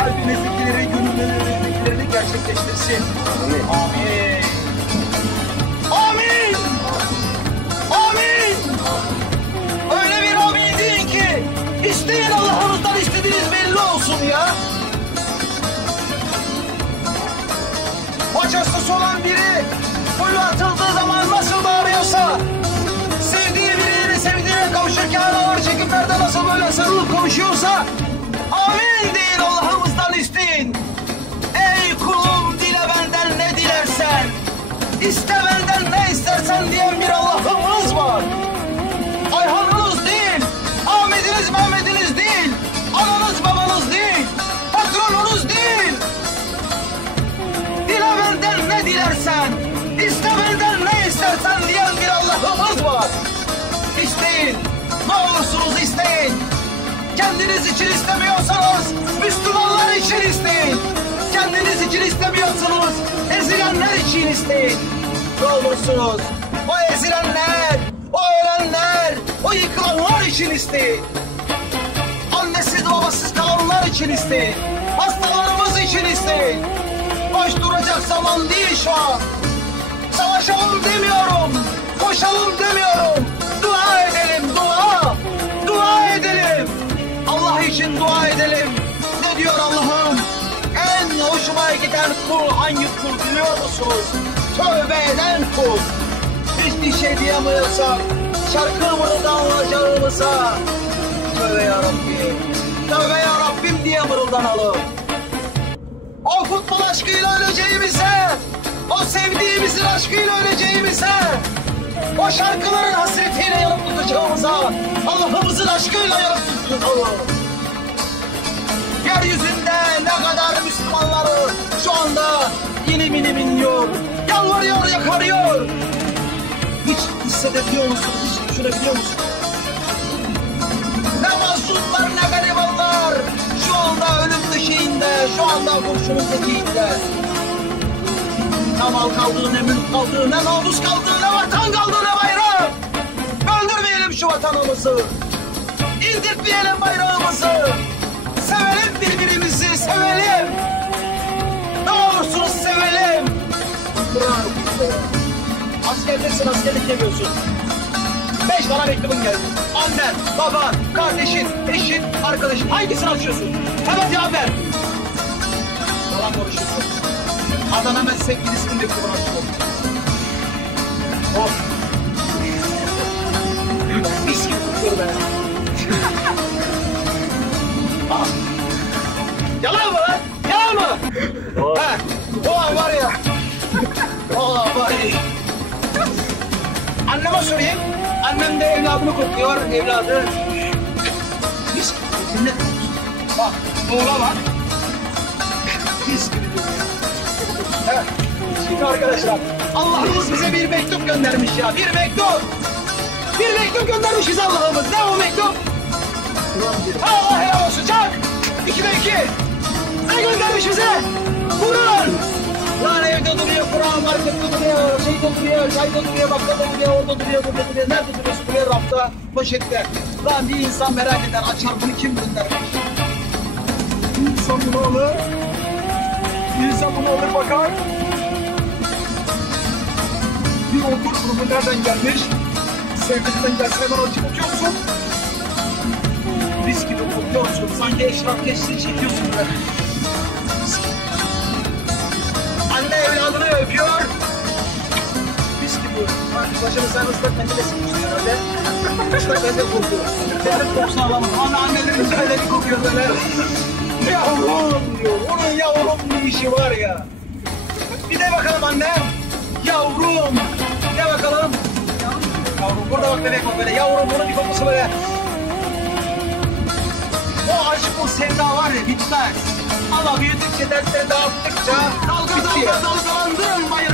kalbinizdekileri, gönüllerinizdekilerini gerçekleştirsin. Amin. Amin. Amin. Öyle bir amin deyin ki isteyin Allah'ınızdan istediğiniz belli olsun ya. Maç hastası olan biri iste benden ne istersen diyen bir Allah'ımız var. Ayhanınız değil, Ahmet'iniz Mehmet'iniz değil, ananız babanız değil, patronunuz değil. Dile benden ne dilersen, iste benden ne istersen diyen bir Allah'ımız var. İsteyin, ne olursunuz isteyin. Kendiniz için istemiyorsanız Müslümanlar için isteyin. Kendiniz için istemiyorsunuz ezilenler için isteyin. Ne olursunuz o ezilenler, o ölenler, o yıkılanlar için isteyin. Annesiz babasız kalanlar için isteyin. Hastalarımız için isteyin. Boş duracak zaman değil şu an. Kul hangi kul biliyor musunuz? Tövbe eden kul. Hiçbir şey diyemiyorsak şarkı mırıldanacağımıza Tövbe ya Rabbi. Tövbe ya Rabbim diye mırıldanalım. O futbol aşkıyla öleceğimize, o sevdiğimizin aşkıyla öleceğimize, o şarkıların hasretiyle yanıp tutacağımıza, Allah'ımızın aşkıyla yanıp tutalım. Yeryüzünde ne kadar Müslümanları şu anda inim inim inliyor, yalvarıyor, yakarıyor. Hiç hissedebiliyor musun, hiç düşünebiliyor musun? Ne mazlumlar ne garibanlar şu anda ölüm döşeğinde, şu anda kurşunun tetiğinde. Ne mal kaldı, ne mülk kaldı, ne namus kaldı, ne vatan kaldı, ne bayrak. Öldürmeyelim şu vatanımızı. İndirtmeyelim bayrağımızı. Sevelim birbirimizi, Askerdesin, askerlik demiyorsun. Beş tane mektubun geldi. Annen, baban, kardeşin, eşin, arkadaşın hangisini açıyorsun? Hemen cevap ver. Yalan konuşuyorsun. Adana ben sevgilisinin mektubunu açıyorum. Of. Mis gibi kokuyor be. Ah. Yalan mı lan? Yalan mı? Ha, o an var ya. O an var ya. Anneme sorayım. Annem de evladını kokluyor. Evladı. Gibi. Dinle. Bak. Muğla. Mis gibi. Evet. Şimdi arkadaşlar. Allah'ımız bize bir mektup göndermiş ya. Bir mektup. Bir mektup göndermişiz Allah'ımız. Ne o mektup? Allah helal olsun. Çak. İki de iki. Ne göndermiş bize? Kur'an. Kur'an markette duruyor, şeyde duruyor, çayda duruyor, bakkalda duruyor, orada duruyor, burada duruyor. Nerede duruyorsun? Duruyor rafta, poşette. Lan bir insan merak eder, açar bunu kim insan bunu alır. İnsan bunu alır bakar. Bir okur bunu nereden gelmiş? Sevgiliden gelse hemen açıp okuyorsun. Mis gibi kokuyorsun. Sanki eşraf geçti çekiyorsun böyle. Anne evladını öpüyor. Mis gibi. Başını sen ıslak mendile sıkmışsın herhalde. Islak mendil kokuyor. Senin kokusunu alamadım. Anne annelerin üzerleri kokuyor böyle. Yavrum diyor. Onun yavrum bir işi var ya. Bir de bakalım annem. Yavrum. De bakalım. Yavrum burada bak bebek bak böyle. Yavrum bunun bir kokusu böyle. O aşk o sevda var ya bitmez. Ama büyüdükçe dersleri dağıttıkça dalgadan dalgalandırın bayrağımızı.